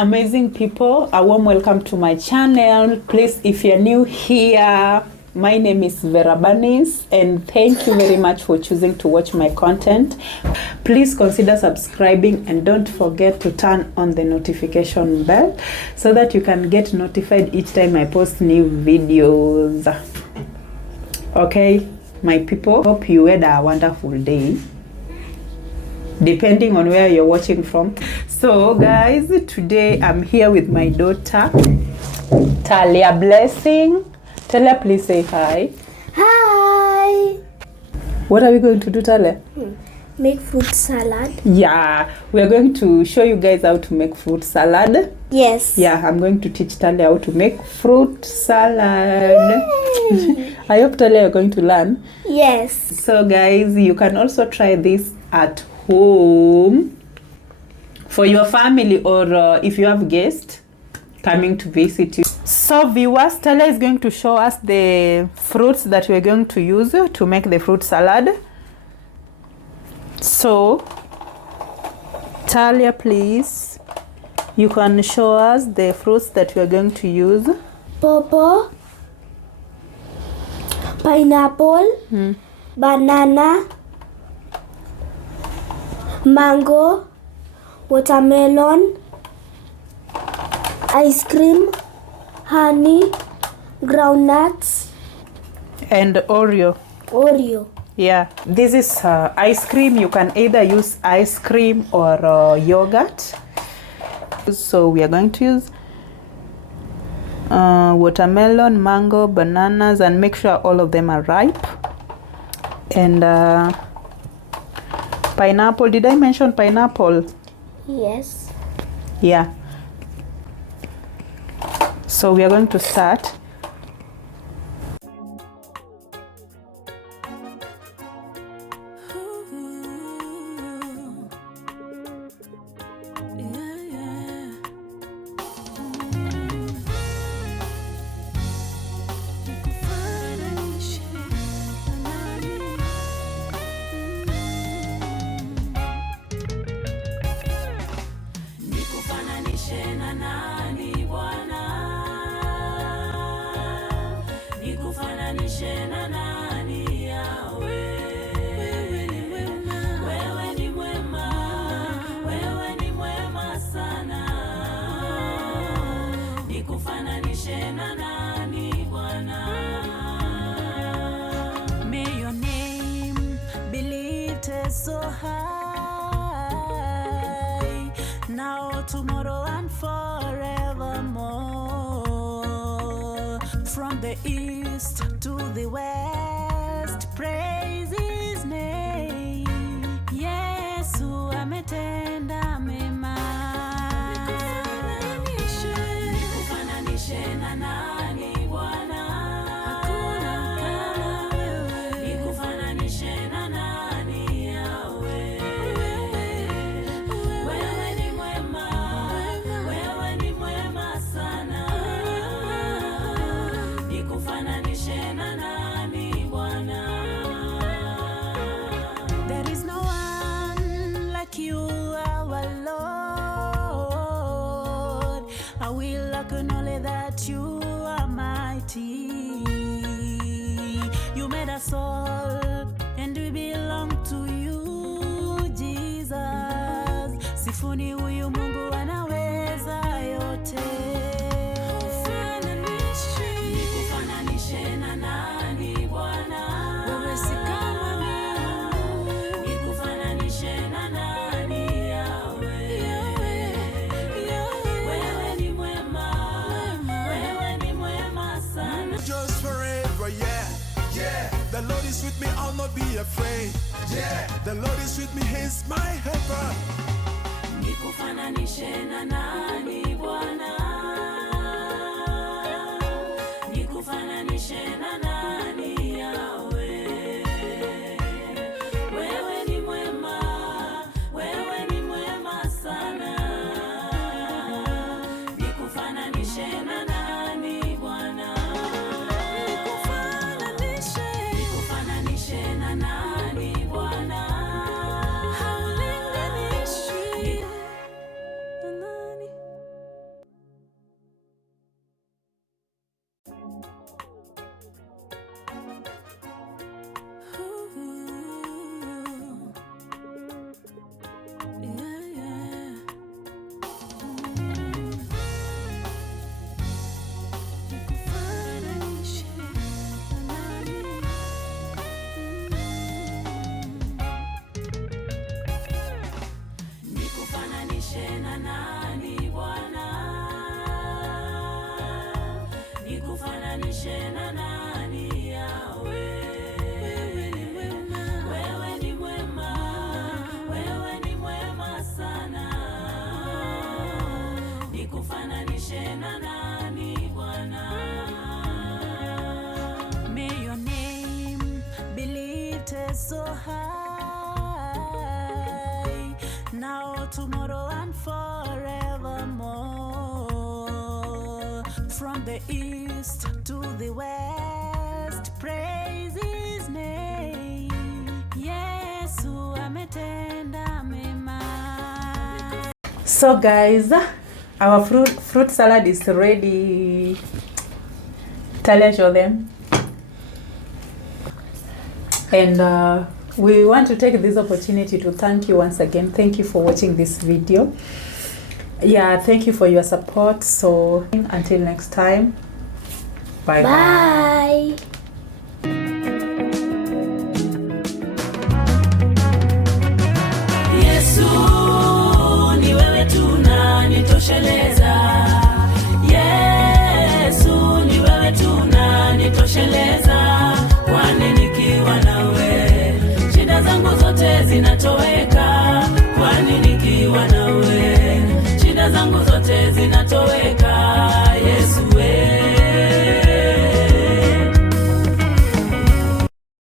amazing people, a warm welcome to my channel. Please, if you're new here, my name is Vera Banis and thank you very much for choosing to watch my content. Please consider subscribing and don't forget to turn on the notification bell so that you can get notified each time I post new videos. Okay, my people, hope you had a wonderful day, depending on where you're watching from. So guys, today I'm here with my daughter Talia Blessing. Talia, please say hi. Hi. What are we going to do, Talia? Make fruit salad. Yeah, we are going to show you guys how to make fruit salad. Yes. Yeah, I'm going to teach Talia how to make fruit salad. I hope Talia you're going to learn. Yes. So guys, you can also try this at home for your family or if you have guests coming to visit you. So viewers, Talia is going to show us the fruits that we're going to use to make the fruit salad. So Talia, please, you can show us the fruits that we're going to use. Pawpaw, pineapple, banana, mango, watermelon, ice cream, honey, groundnuts, And Oreo. Oreo. Yeah, this is ice cream. You can either use ice cream or yogurt. So we are going to use watermelon, mango, bananas, and make sure all of them are ripe. And pineapple. Did I mention pineapple? Yes. Yeah. So we are going to start. May your name be lifted so high, now, tomorrow, and forevermore. From the east to the west, praise His name. Yesu ametenda mema. Nikufananishe na nani Bwana? Hakuna kama wewe. Nikufananishe na nani Yahweh? Wewe ni mwema, wewe ni mwema sana. Nikufananishe na nani Bwana? There is no one like you, our Lord. I will acknowledge that you are mighty. You made us all, and we belong to you, Jesus. Sifuni huyu Mungu anaweza yote. Nikufananishe na nani Bwana? Wewe si kama mimi. Nikufananishe na nani Yahweh? Wewe ni mwema, wewe ni mwema sana. Just forever, yeah, yeah. The Lord is with me, I'll not be afraid. Yeah, the Lord is with me, He's my helper. Nikufananishe na nani Bwana? Nikufananishe na nani Yahweh? Wewe ni mwema, wewe ni mwema sana. Nikufananishe na nani Bwana? Nikufananishe na nani Bwana? Haulinganishi na nani? nikulinganishe na nani yawe? Wewe ni mwema, wewe ni mwema, wewe ni mwema sana. Nikufananishe na nani Bwana? May your name be lifted so high, now, tomorrow, and forevermore. From the east to the west, praise His name. Yesu ametenda mema. So guys, our fruit salad is ready. Talia, show them. And we want to take this opportunity to thank you once again. Thank you for watching this video. Yeah, thank you for your support. So until next time, bye. Bye. Yesu, ni wewe tu unanitosheleza.